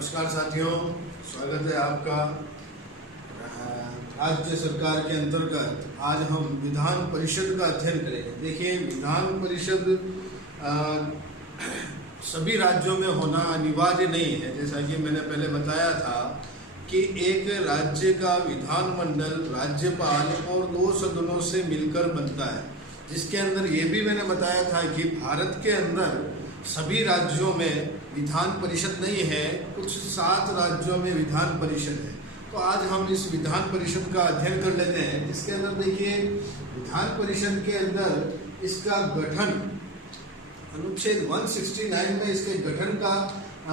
नमस्कार साथियों, स्वागत है आपका। राज्य सरकार के अंतर्गत आज हम विधान परिषद का अध्ययन करेंगे। देखिए, विधान परिषद सभी राज्यों में होना अनिवार्य नहीं है। जैसा कि मैंने पहले बताया था कि एक राज्य का विधानमंडल राज्यपाल और 2 सदनों से मिलकर बनता है, जिसके अंदर ये भी मैंने बताया था कि भारत के अंदर सभी राज्यों में विधान परिषद नहीं है, कुछ 7 राज्यों में विधान परिषद है। तो आज हम इस विधान परिषद का अध्ययन कर लेते हैं, जिसके अंदर देखिए विधान परिषद के अंदर इसका गठन अनुच्छेद 169 में इसके गठन का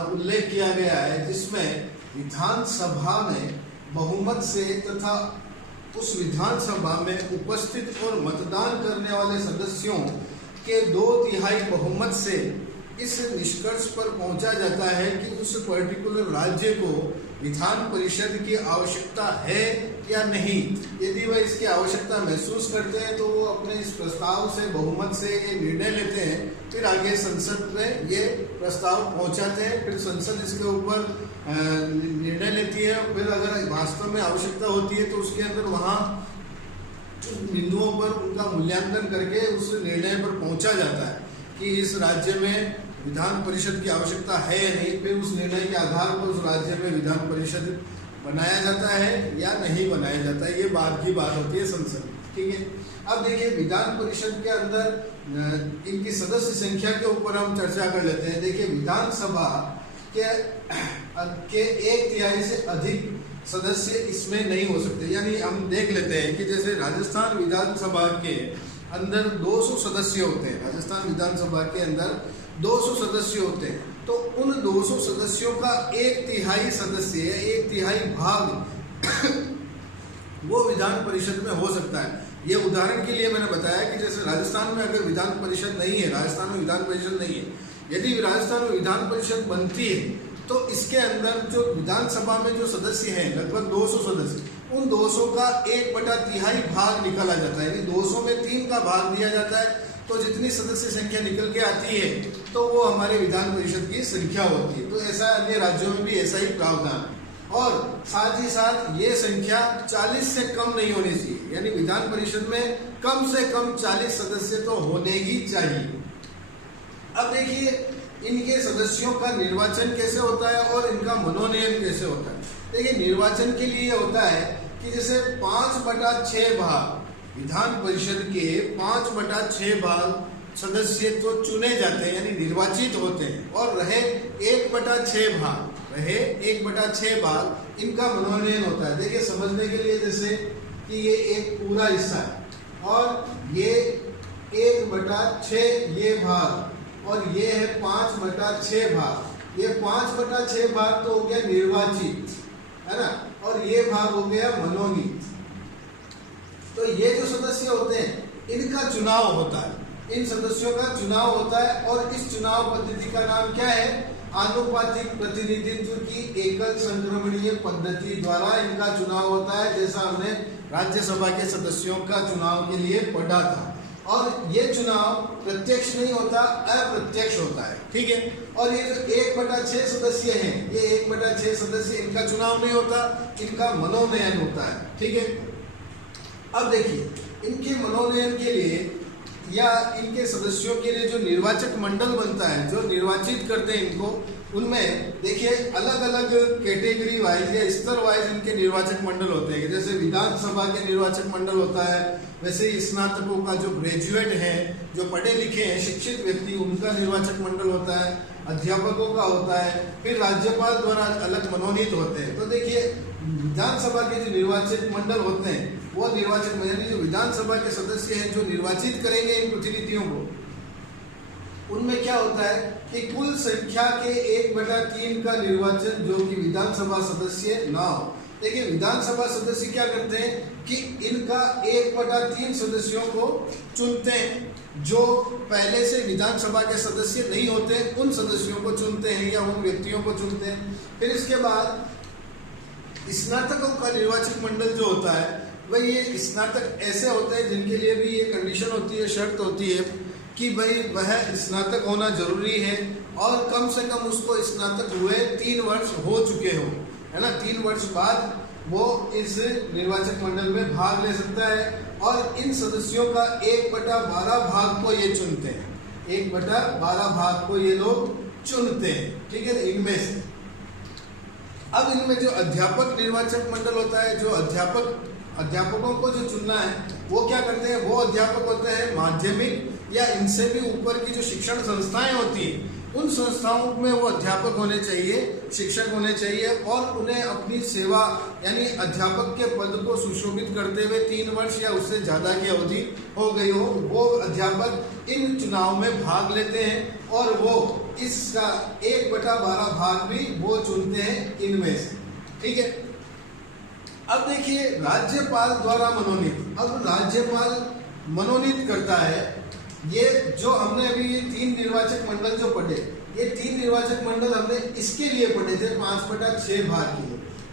उल्लेख किया गया है, जिसमें विधानसभा में बहुमत से तथा उस विधानसभा में उपस्थित और मतदान करने वाले सदस्यों के 2/3 बहुमत से इस निष्कर्ष पर पहुंचा जाता है कि उस पर्टिकुलर राज्य को विधान परिषद की आवश्यकता है या नहीं। यदि वह इसकी आवश्यकता महसूस करते हैं तो वो अपने इस प्रस्ताव से बहुमत से ये निर्णय लेते हैं, फिर आगे संसद में ये प्रस्ताव पहुंचाते हैं, फिर संसद इसके ऊपर निर्णय लेती है। फिर अगर वास्तव में आवश्यकता होती है तो उसके अंदर वहाँ बिंदुओं पर उनका मूल्यांकन करके उस निर्णय पर पहुंचा जाता है कि इस राज्य में विधान परिषद की आवश्यकता है या नहीं। फिर उस निर्णय के आधार पर उस राज्य में विधान परिषद बनाया जाता है या नहीं बनाया जाता है, ये बाद की बात होती है संसद। ठीक है, अब देखिए विधान परिषद के अंदर इनकी सदस्य संख्या के ऊपर हम चर्चा कर लेते हैं। देखिए, विधानसभा के 1/3 से अधिक सदस्य इसमें नहीं हो सकते। यानी हम देख लेते हैं कि जैसे राजस्थान विधानसभा के अंदर 200 सदस्य होते हैं, राजस्थान विधानसभा के अंदर 200 सदस्य होते हैं, तो उन 200 सदस्यों का 1/3 सदस्य या 1/3 भाग वो विधान परिषद में हो सकता है। ये उदाहरण के लिए मैंने बताया कि जैसे राजस्थान में अगर विधान परिषद नहीं है, राजस्थान में विधान परिषद नहीं है, यदि राजस्थान में विधान परिषद बनती है तो इसके अंदर जो विधानसभा में जो सदस्य हैं लगभग 200 सदस्य, उन 200 का 1/3 भाग निकाला जाता है। यानी 200 में 3 का भाग दिया जाता है, तो जितनी सदस्य संख्या निकल के आती है तो वो हमारे विधान परिषद की संख्या होती है। तो ऐसा अन्य राज्यों में भी ऐसा ही प्रावधान है। और साथ ही साथ ये संख्या 40 से कम नहीं होनी चाहिए। यानी विधान परिषद में कम से कम 40 सदस्य तो होने ही चाहिए। अब देखिए इनके सदस्यों का निर्वाचन कैसे होता है और इनका मनोनयन कैसे होता है। देखिए, निर्वाचन के लिए होता है कि जैसे 5/6 भाग विधान परिषद के 5/6 भाग सदस्य तो चुने जाते हैं, यानी निर्वाचित होते हैं, और रहे 1/6 भाग इनका मनोनयन होता है। देखिए, समझने के लिए जैसे कि ये एक पूरा हिस्सा है और ये 1/6 ये भाग और ये है 5/6 भाग। ये 5/6 भाग तो हो गया निर्वाचित, है ना, और ये भाग हो गया मनोनीत। तो ये जो सदस्य होते हैं इनका चुनाव होता है, इन सदस्यों का चुनाव होता है। और इस चुनाव पद्धति का नाम क्या है? आनुपातिक प्रतिनिधित्व की एकल संक्रमणीय पद्धति द्वारा इनका चुनाव होता है, जैसा हमने राज्यसभा के सदस्यों का चुनाव के लिए पढ़ा था। और ये चुनाव प्रत्यक्ष नहीं होता, अप्रत्यक्ष होता है। ठीक है, और ये जो 1/6 सदस्य हैं, ये 1/6 सदस्य, इनका चुनाव नहीं होता, इनका मनोनयन होता है। ठीक है, अब देखिए इनके मनोनयन के लिए या इनके सदस्यों के लिए जो निर्वाचक मंडल बनता है, जो निर्वाचित करते हैं इनको, उनमें देखिए अलग अलग कैटेगरी वाइज या स्तर वाइज इनके निर्वाचक मंडल होते हैं। जैसे विधानसभा के निर्वाचक मंडल होता है, वैसे ही स्नातकों का जो ग्रेजुएट हैं, जो पढ़े लिखे हैं, शिक्षित व्यक्ति, उनका निर्वाचक मंडल होता है, अध्यापकों का होता है, फिर राज्यपाल द्वारा अलग मनोनीत होते हैं। तो देखिए विधानसभा के जो निर्वाचक मंडल होते हैं, वो निर्वाचक मंडल जो विधानसभा के सदस्य हैं जो निर्वाचित करेंगे इन प्रतिनिधियों को, उनमें क्या होता है कि कुल संख्या के 1/3 का निर्वाचन जो कि विधानसभा सदस्य ना हो। देखिए, विधानसभा सदस्य क्या करते हैं कि इनका 1/3 सदस्यों को चुनते हैं, जो पहले से विधानसभा के सदस्य नहीं होते उन सदस्यों को चुनते हैं या उन व्यक्तियों को चुनते हैं। फिर इसके बाद स्नातकों का निर्वाचक मंडल जो होता है, वह ये स्नातक ऐसे होते हैं जिनके लिए भी ये कंडीशन होती है, शर्त होती है कि भाई वह स्नातक होना जरूरी है और कम से कम उसको स्नातक हुए 3 वर्ष हो चुके हो, है ना। 3 वर्ष बाद वो इस निर्वाचक मंडल में भाग ले सकता है। और इन सदस्यों का 1/12 भाग को ये चुनते हैं, 1/12 भाग को ये लोग चुनते हैं, ठीक है। इनमें से अब इनमें जो अध्यापक निर्वाचक मंडल होता है, जो अध्यापकों को जो चुनना है, वो क्या करते हैं, वो अध्यापक होते हैं माध्यमिक या इनसे भी ऊपर की जो शिक्षण संस्थाएं होती हैं, उन संस्थाओं में वो अध्यापक होने चाहिए, शिक्षक होने चाहिए। और उन्हें अपनी सेवा यानी अध्यापक के पद को सुशोभित करते हुए 3 वर्ष या उससे ज़्यादा की अवधि हो गई हो, वो अध्यापक इन चुनाव में भाग लेते हैं और वो इसका 1/12 भाग भी वो चुनते हैं इनमें से, ठीक है। अब देखिए राज्यपाल द्वारा मनोनीत, अब राज्यपाल मनोनीत करता है। ये जो हमने अभी ये 3 निर्वाचक मंडल जो पढ़े, ये 3 निर्वाचक मंडल हमने इसके लिए पढ़े थे 5/6 भाग के।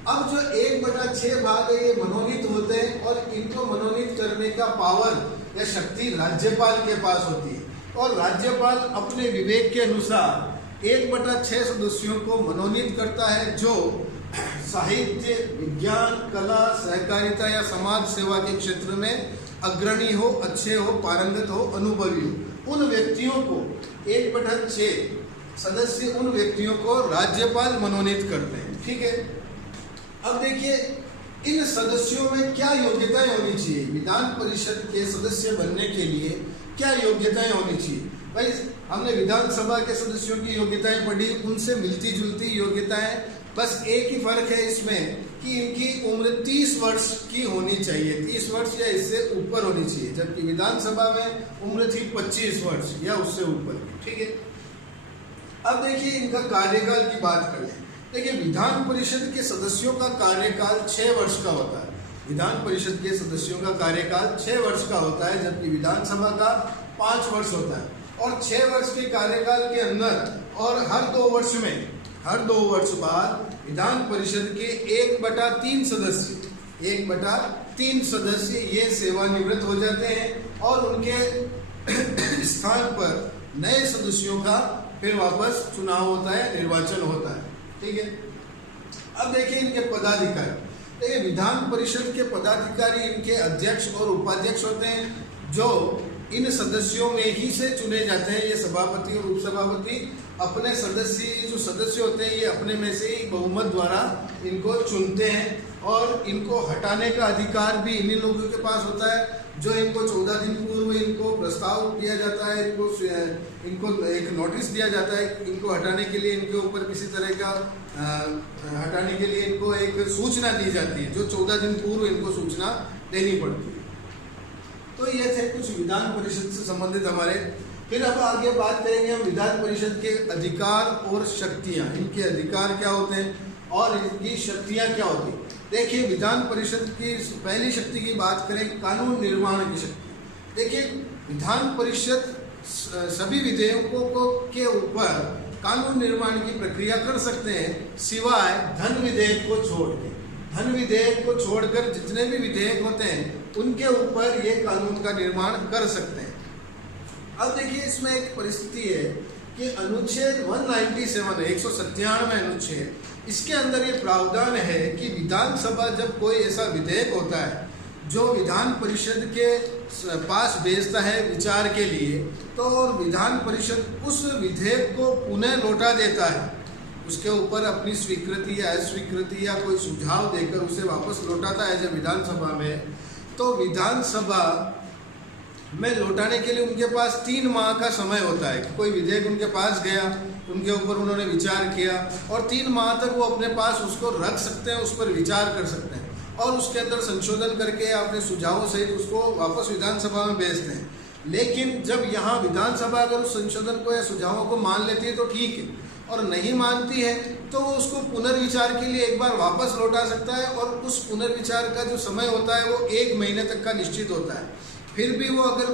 अब जो 1/6 भाग है ये मनोनीत होते हैं और इनको मनोनीत करने का पावर या शक्ति राज्यपाल के पास होती है। और राज्यपाल अपने विवेक के अनुसार 1/6 सदस्यों को मनोनीत करता है जो साहित्य, विज्ञान, कला, सहकारिता या समाज सेवा के क्षेत्र में अग्रणी हो, अच्छे हो, पारंगत हो, अनुभवी हो। उन व्यक्तियों को 1/6 सदस्य उन व्यक्तियों को राज्यपाल मनोनीत करते हैं, ठीक है। अब देखिए इन सदस्यों में क्या योग्यताएं होनी चाहिए, विधान परिषद के सदस्य बनने के लिए क्या योग्यताएं होनी चाहिए। भाई हमने विधानसभा के सदस्यों की योग्यताएं पढ़ी, उनसे मिलती जुलती योग्यताएं, बस एक ही फर्क है इसमें कि इनकी उम्र 30 वर्ष की होनी चाहिए, 30 वर्ष या इससे ऊपर होनी चाहिए, जबकि विधानसभा में उम्र थी 25 वर्ष या उससे ऊपर, ठीक है। अब देखिए इनका कार्यकाल की बात कर लें। देखिए विधान परिषद के सदस्यों का कार्यकाल 6 वर्ष का होता है, विधान परिषद के सदस्यों का कार्यकाल 6 वर्ष का होता है, जबकि विधानसभा का 5 वर्ष होता है। और 6 वर्ष के कार्यकाल के अंदर और हर 2 वर्ष बाद विधान परिषद के 1/3 सदस्य ये सेवानिवृत्त हो जाते हैं और उनके स्थान पर नए सदस्यों का फिर वापस चुनाव होता है, निर्वाचन होता है, ठीक है। अब देखिए इनके पदाधिकारी, देखिए विधान परिषद के पदाधिकारी इनके अध्यक्ष और उपाध्यक्ष होते हैं, जो इन सदस्यों में ही से चुने जाते हैं। ये सभापति और उपसभापति अपने जो सदस्य होते हैं, ये अपने में से ही बहुमत द्वारा इनको चुनते हैं और इनको हटाने का अधिकार भी इन्हीं लोगों के पास होता है। जो इनको 14 दिन पूर्व इनको प्रस्ताव दिया जाता है, इनको एक नोटिस दिया जाता है, इनको हटाने के लिए, इनके ऊपर किसी तरह का हटाने के लिए इनको एक सूचना दी जाती है, जो 14 दिन पूर्व इनको सूचना देनी पड़ती है। तो ये थे कुछ विधान परिषद से संबंधित हमारे। फिर अब आगे बात करेंगे हम विधान परिषद के अधिकार और शक्तियां, इनके अधिकार क्या होते हैं और इनकी शक्तियां क्या होती हैं। देखिए विधान परिषद की पहली शक्ति की बात करें, कानून निर्माण की शक्ति। देखिए विधान परिषद सभी विधेयकों के ऊपर कानून निर्माण की प्रक्रिया कर सकते हैं, सिवाय धन विधेयक को छोड़ के। धन विधेयक को छोड़कर जितने भी विधेयक होते हैं उनके ऊपर ये कानून का निर्माण कर सकते हैं। अब देखिए इसमें एक परिस्थिति है कि अनुच्छेद 197 197 अनुच्छेद, इसके अंदर ये प्रावधान है कि विधानसभा जब कोई ऐसा विधेयक होता है जो विधान परिषद के पास भेजता है विचार के लिए, तो और विधान परिषद उस विधेयक को पुनः लौटा देता है, उसके ऊपर अपनी स्वीकृति या अस्वीकृति या कोई सुझाव देकर उसे वापस लौटाता है जब विधानसभा में, तो विधानसभा में लौटाने के लिए उनके पास 3 माह का समय होता है। कोई विधेयक उनके पास गया, उनके ऊपर उन्होंने विचार किया और 3 माह तक वो अपने पास उसको रख सकते हैं, उस पर विचार कर सकते हैं और उसके अंदर संशोधन करके अपने सुझावों सहित उसको वापस विधानसभा में भेजते हैं। लेकिन जब यहाँ विधानसभा अगर उस संशोधन को या सुझावों को मान लेती है तो ठीक है, और नहीं मानती है तो वो उसको पुनर्विचार के लिए एक बार वापस लौटा सकता है और उस पुनर्विचार का जो समय होता है वो 1 महीने तक का निश्चित होता है। फिर भी वो अगर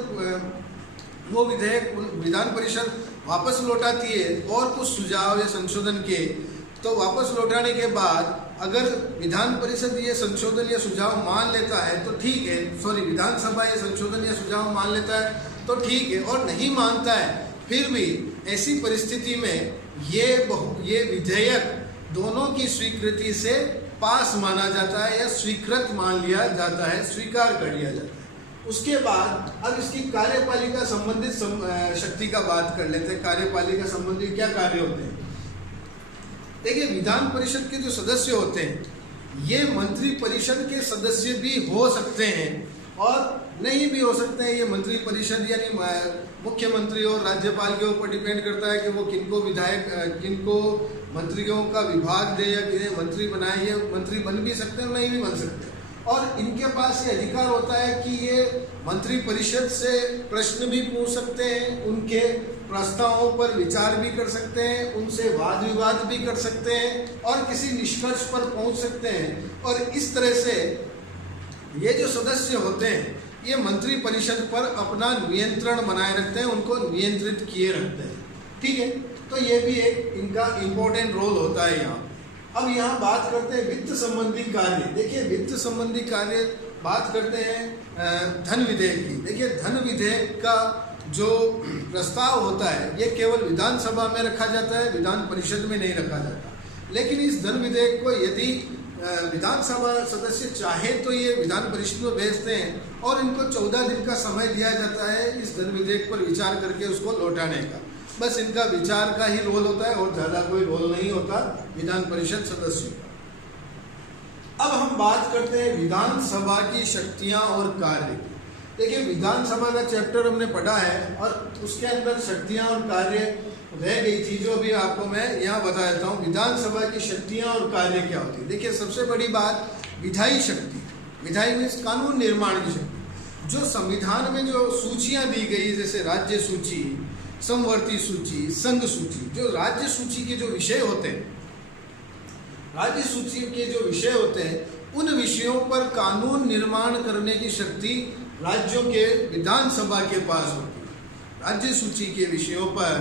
वो विधेयक विधान परिषद वापस लौटाती है और कुछ सुझाव या संशोधन के, तो वापस लौटाने के बाद अगर विधान परिषद ये संशोधन या सुझाव मान लेता है तो ठीक है, विधानसभा ये संशोधन या सुझाव मान लेता है तो ठीक है, और नहीं मानता है फिर भी ऐसी परिस्थिति में ये विधेयक दोनों की स्वीकृति से पास माना जाता है या स्वीकृत मान लिया जाता है, स्वीकार कर लिया जाता है। उसके बाद अब इसकी कार्यपालिका संबंधित शक्ति का बात कर लेते हैं। कार्यपालिका संबंधी क्या कार्य होते हैं? देखिए, विधान परिषद के जो सदस्य होते हैं ये मंत्री परिषद के सदस्य भी हो सकते हैं और नहीं भी हो सकते हैं। ये मंत्री परिषद यानी मुख्यमंत्री और राज्यपाल के ऊपर डिपेंड करता है कि वो किनको मंत्रियों का विभाग दे या किन्हें मंत्री बनाए। ये मंत्री बन भी सकते हैं, नहीं भी बन सकते। और इनके पास ये अधिकार होता है कि ये मंत्री परिषद से प्रश्न भी पूछ सकते हैं, उनके प्रस्तावों पर विचार भी कर सकते हैं, उनसे वाद विवाद भी कर सकते हैं और किसी निष्कर्ष पर पहुंच सकते हैं। और इस तरह से ये जो सदस्य होते हैं ये मंत्री परिषद पर अपना नियंत्रण बनाए रखते हैं, उनको नियंत्रित किए रखते हैं। ठीक है, तो ये भी एक इनका इम्पोर्टेंट रोल होता है यहाँ। अब यहाँ बात करते हैं वित्त संबंधी कार्य। देखिए, वित्त संबंधी कार्य बात करते हैं धन विधेयक की। देखिए, धन विधेयक का जो प्रस्ताव होता है ये केवल विधानसभा में रखा जाता है, विधान परिषद में नहीं रखा जाता। लेकिन इस धन विधेयक को यदि विधानसभा सदस्य चाहे तो ये विधान परिषद में भेजते हैं और इनको 14 दिन का समय दिया जाता है इस धन विधेयक पर विचार करके उसको लौटाने का। बस इनका विचार का ही रोल होता है और ज़्यादा कोई रोल नहीं होता विधान परिषद सदस्यों का। अब हम बात करते हैं विधानसभा की शक्तियां और कार्य की। देखिए, विधानसभा का चैप्टर हमने पढ़ा है और उसके अंदर शक्तियां और कार्य रह गई थी, जो भी आपको मैं यहाँ बता देता हूँ। विधानसभा की शक्तियां और कार्य क्या होती है? देखिए, सबसे बड़ी बात विधायी शक्ति। विधायी मीन्स कानून निर्माण की शक्ति। जो संविधान में जो सूचियां दी गई, जैसे राज्य सूची, समवर्ती सूची, संघ सूची, जो राज्य सूची के जो विषय होते हैं, राज्य सूची के जो विषय होते हैं उन विषयों पर कानून निर्माण करने की शक्ति राज्यों के विधानसभा के पास होती है। राज्य सूची के विषयों पर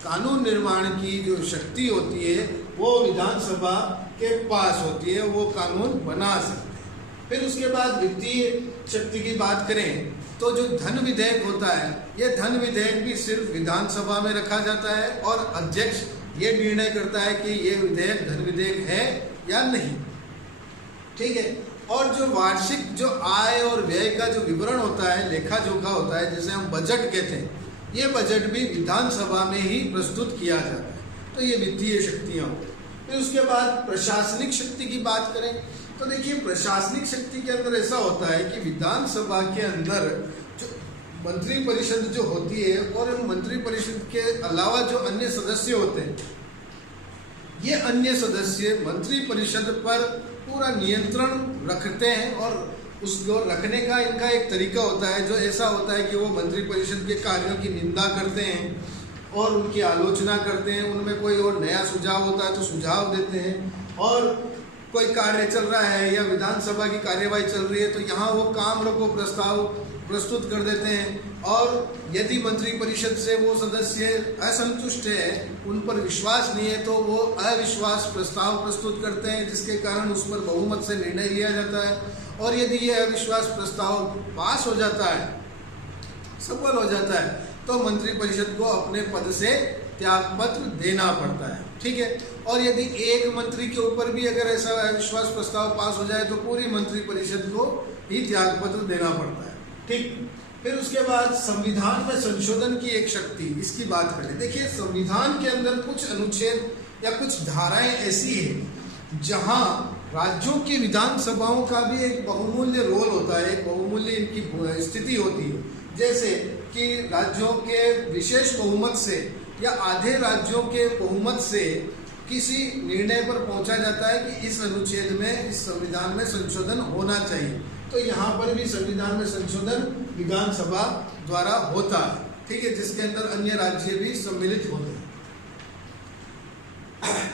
कानून निर्माण की जो शक्ति होती है वो विधानसभा के पास होती है, वो कानून बना सकते हैं। फिर उसके बाद वित्तीय शक्ति की बात करें तो जो धन विधेयक होता है ये धन विधेयक भी सिर्फ विधानसभा में रखा जाता है और अध्यक्ष ये निर्णय करता है कि ये विधेयक धन विधेयक है या नहीं। ठीक है, और जो वार्षिक जो आय और व्यय का जो विवरण होता है, लेखा जोखा होता है, जैसे हम बजट कहते हैं, ये बजट भी विधानसभा में ही प्रस्तुत किया जाता है। तो ये वित्तीय शक्तियाँ होती हैं। फिर उसके बाद प्रशासनिक शक्ति की बात करें तो देखिए, प्रशासनिक शक्ति के अंदर ऐसा होता है कि विधानसभा के अंदर जो मंत्री परिषद जो होती है और मंत्री परिषद के अलावा जो अन्य सदस्य होते हैं, ये अन्य सदस्य मंत्री परिषद पर पूरा नियंत्रण रखते हैं और उसको रखने का इनका एक तरीका होता है जो ऐसा होता है कि वो मंत्री परिषद के कार्यों की निंदा करते हैं और उनकी आलोचना करते हैं। उनमें कोई और नया सुझाव होता है तो सुझाव देते हैं, और कोई कार्य चल रहा है या विधानसभा की कार्यवाही चल रही है तो यहाँ वो काम रोको प्रस्ताव प्रस्तुत कर देते हैं। और यदि मंत्री परिषद से वो सदस्य असंतुष्ट है, उन पर विश्वास नहीं है, तो वो अविश्वास प्रस्ताव प्रस्तुत करते हैं, जिसके कारण उस पर बहुमत से निर्णय लिया जाता है। और यदि ये अविश्वास प्रस्ताव पास हो जाता है, सफल हो जाता है, तो मंत्री परिषद को अपने पद से त्यागपत्र देना पड़ता है। ठीक है, और यदि एक मंत्री के ऊपर भी अगर ऐसा अविश्वास प्रस्ताव पास हो जाए तो पूरी मंत्री परिषद को ही त्यागपत्र देना पड़ता है। ठीक, फिर उसके बाद संविधान में संशोधन की एक शक्ति, इसकी बात करें। देखिए, संविधान के अंदर कुछ अनुच्छेद या कुछ धाराएं ऐसी है जहां राज्यों की विधानसभाओं का भी एक बहुमूल्य रोल होता है, एक बहुमूल्य इनकी स्थिति होती है। जैसे कि राज्यों के विशेष बहुमत से या आधे राज्यों के बहुमत से किसी निर्णय पर पहुंचा जाता है कि इस अनुच्छेद में, इस संविधान में संशोधन होना चाहिए। तो यहाँ पर भी संविधान में संशोधन विधानसभा द्वारा होता है। ठीक है, जिसके अंदर अन्य राज्य भी सम्मिलित होते हैं।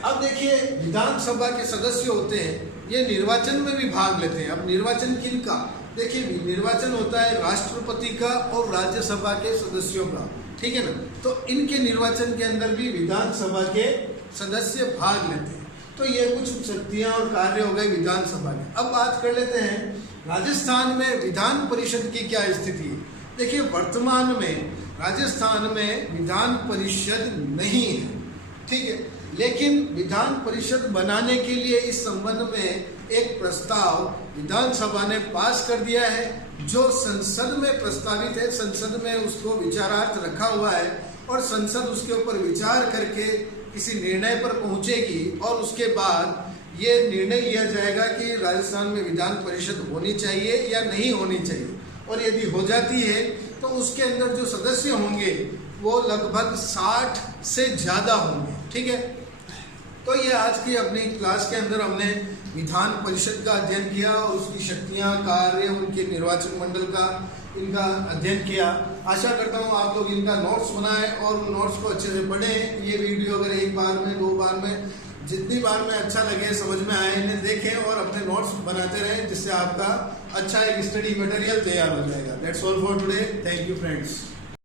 अब देखिए, विधानसभा के सदस्य होते हैं ये निर्वाचन में भी भाग लेते हैं। अब निर्वाचन किनका? देखिए, निर्वाचन होता है राष्ट्रपति का और राज्यसभा के सदस्यों का। ठीक है ना, तो इनके निर्वाचन के अंदर भी विधानसभा के सदस्य भाग लेते हैं। तो ये कुछ शक्तियां और कार्य हो गए विधानसभा के। अब बात कर लेते हैं राजस्थान में विधान परिषद की क्या स्थिति है। देखिए, वर्तमान में राजस्थान में विधान परिषद नहीं है। ठीक है। लेकिन विधान परिषद बनाने के लिए इस संबंध में एक प्रस्ताव विधानसभा ने पास कर दिया है, जो संसद में प्रस्तावित है, संसद में उसको विचारार्थ रखा हुआ है और संसद उसके ऊपर विचार करके किसी निर्णय पर पहुंचेगी और उसके बाद ये निर्णय लिया जाएगा कि राजस्थान में विधान परिषद होनी चाहिए या नहीं होनी चाहिए। और यदि हो जाती है तो उसके अंदर जो सदस्य होंगे वो लगभग 60 से ज़्यादा होंगे। ठीक है। तो ये आज की अपनी क्लास के अंदर हमने विधान परिषद का अध्ययन किया और उसकी शक्तियाँ, कार्य, उनके निर्वाचन मंडल का इनका अध्ययन किया। आशा करता हूँ आप लोग इनका नोट्स बनाएं और उन नोट्स को अच्छे से पढ़ें। ये वीडियो अगर एक बार में, 2 बार में, जितनी बार में अच्छा लगे, समझ में आए, इन्हें देखें और अपने नोट्स बनाते रहें, जिससे आपका अच्छा एक स्टडी मटेरियल तैयार हो जाएगा। That's all for today. Thank you friends.